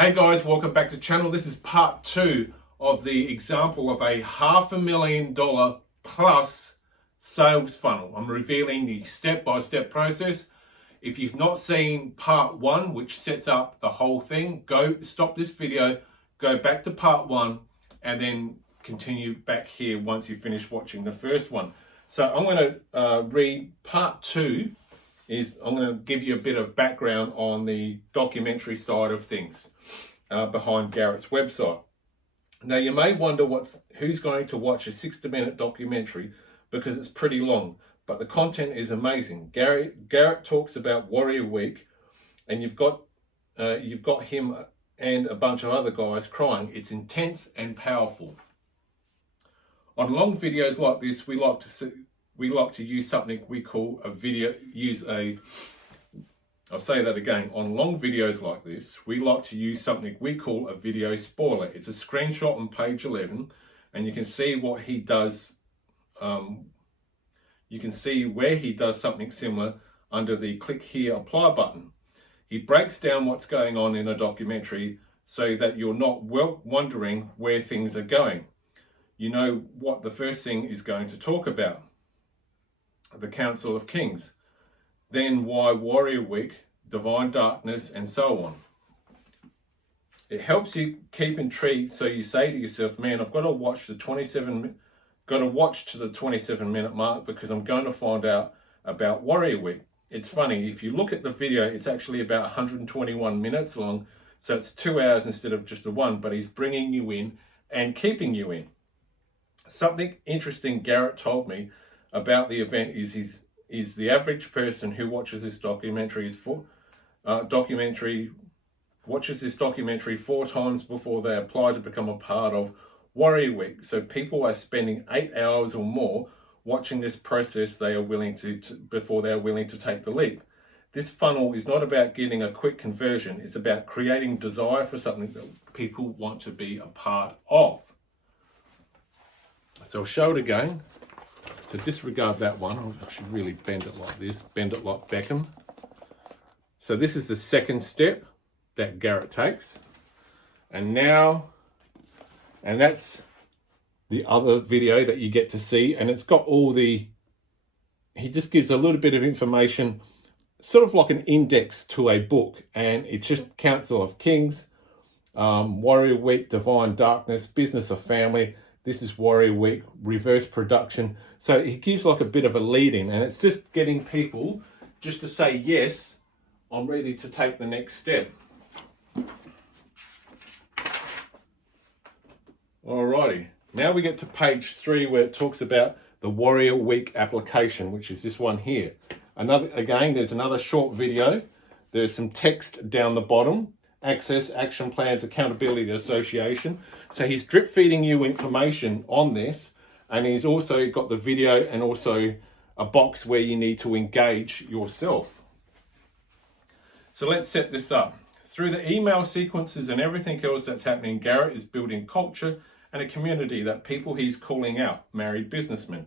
Hey guys, welcome back to the channel. This is part 2 of the example of a $500,000 plus sales funnel. I'm revealing the step-by-step process. If you've not seen part 1, which sets up the whole thing, stop this video, go back to part 1, and then continue back here once you finish watching the first one. So I'm going to read part 2. I'm going to give you a bit of background on the documentary side of things behind Garrett's website. Now you may wonder who's going to watch a 60-minute documentary because it's pretty long, but the content is amazing. Garrett talks about Warrior Week, and you've got him and a bunch of other guys crying. It's intense and powerful. On long videos like this, we like to use something we call a video, I'll say that again. On long videos like this, we like to use something we call a video spoiler. It's a screenshot on page 11, and you can see what he does. You can see where he does something similar under the click here, apply button. He breaks down what's going on in a documentary so that you're not wondering where things are going. You know what the first thing is going to talk about. The Council of Kings, then why Warrior Week, Divine Darkness, and so on. It helps you keep intrigued, so you say to yourself, man, I've got to watch to the 27-minute mark because I'm going to find out about Warrior Week. It's funny, if you look at the video, it's actually about 121 minutes long, so it's 2 hours instead of just the one, but he's bringing you in and keeping you in. Something interesting Garrett told me about the event is the average person who watches this documentary watches this documentary 4 times before they apply to become a part of Warrior Week. So people are spending 8 hours or more watching this process before they are willing to take the leap. This funnel is not about getting a quick conversion. It's about creating desire for something that people want to be a part of. So I'll show it again. To disregard that one, I should really bend it like this, bend it like Beckham. So this is the second step that Garrett takes. And that's the other video that you get to see. And it's got he just gives a little bit of information, sort of like an index to a book. And it's just Council of Kings, Warrior Week, Divine Darkness, Business of Family. This is Warrior Week, reverse production. So he gives like a bit of a lead in, and it's just getting people just to say, yes, I'm ready to take the next step. Alrighty, now we get to page 3 where it talks about the Warrior Week application, which is this one here. There's another short video. There's some text down the bottom. Access, Action Plans, Accountability Association. So he's drip feeding you information on this, and he's also got the video and also a box where you need to engage yourself. So let's set this up. Through the email sequences and everything else that's happening, Garrett is building culture and a community that people he's calling out, married businessmen,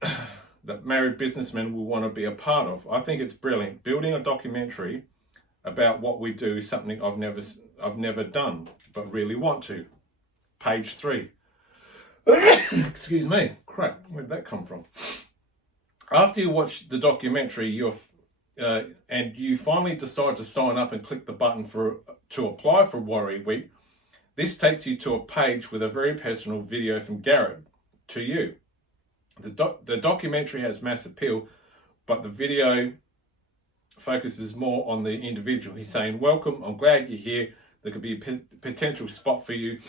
that married businessmen will want to be a part of. I think it's brilliant. Building a documentary about what we do is something I've never done, but really want to. Page 3. Excuse me. Crap, where did that come from? After you watch the documentary, and you finally decide to sign up and click the button to apply for Warrior Week, this takes you to a page with a very personal video from Garrett to you. The documentary has mass appeal, but the video focuses more on the individual. He's saying, welcome, I'm glad you're here. There could be a potential spot for you,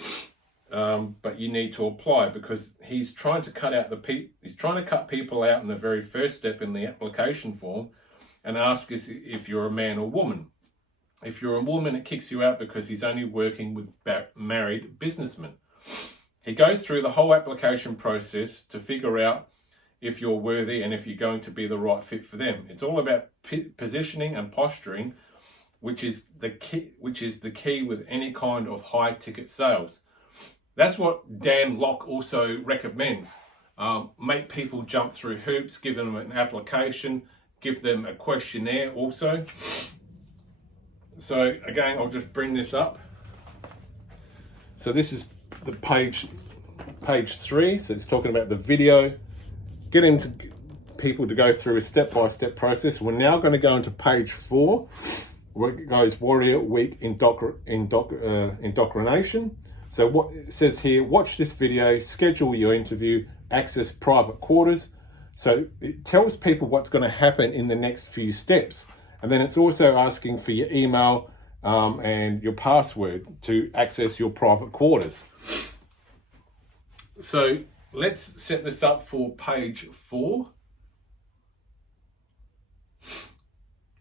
but you need to apply, because he's trying to cut people out in the very first step in the application form and ask us if you're a man or woman. If you're a woman, it kicks you out because he's only working with married businessmen. He goes through the whole application process to figure out if you're worthy and if you're going to be the right fit for them. It's all about positioning and posturing, which is the key with any kind of high ticket sales. That's what Dan Locke also recommends. Make people jump through hoops, give them an application, give them a questionnaire also. So again, I'll just bring this up. So this is the page 3. So it's talking about the video, getting people to go through a step-by-step process. We're now going to go into page 4, where it goes Warrior Week indoctrination. So what it says here, watch this video, schedule your interview, access private quarters. So it tells people what's going to happen in the next few steps. And then it's also asking for your email and your password to access your private quarters. So let's set this up for page 4.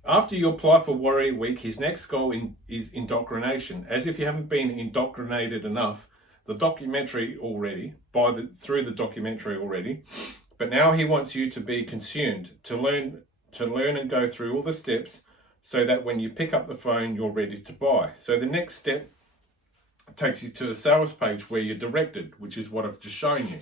After you apply for Warrior Week, his next goal is indoctrination. As if you haven't been indoctrinated enough, through the documentary already, but now he wants you to be consumed, to learn and go through all the steps so that when you pick up the phone, you're ready to buy. So the next step takes you to a sales page where you're directed, which is what I've just shown you.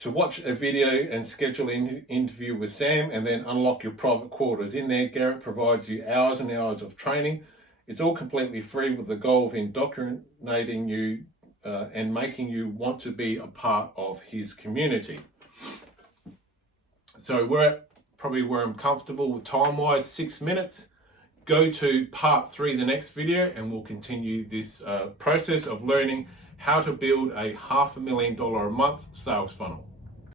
To watch a video and schedule an interview with Sam and then unlock your private quarters. In there, Garrett provides you hours and hours of training. It's all completely free with the goal of indoctrinating you and making you want to be a part of his community. So we're at probably where I'm comfortable with time-wise, 6 minutes. Go to part 3, the next video, and we'll continue this process of learning how to build a $500,000 a month sales funnel.